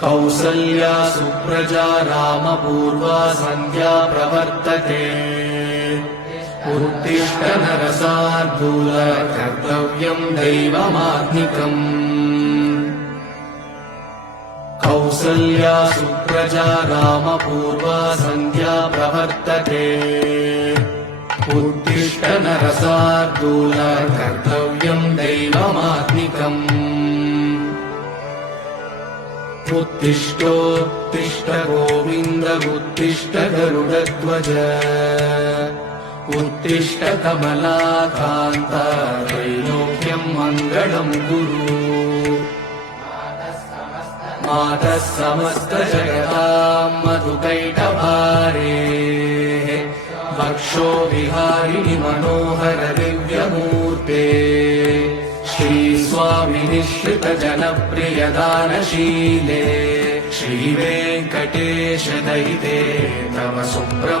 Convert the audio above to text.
कौसल्या सुप्रजा रामपूर्वा सन्ध्या प्रवर्तते उत्तिष्ठ नरशार्दूल कर्तव्यम् दैवमात्मिकम् कौसल्या सुप्रजा रामपूर्वा सन्ध्या प्रवर्तते उत्तिष्ठ नरशार्दूल कर्तव्यम् दैवमात्मिकम् उत्तिष्ठोत्तिष्ठ गोविन्द उत्तिष्ठ गरुडध्वज उत्तिष्ठ कमलाकान्त त्रैलोक्यम् मङ्गलम् कुरु मातः समस्त जगताम् मधुकैटभारे वक्षो विहारिणि मनोहर दिव्यमूर्ते श्रीस्वामि निःश्रित जनप्रिय दानशीले श्रीवेङ्कटेश दयिते तव सुब्रह्मण्य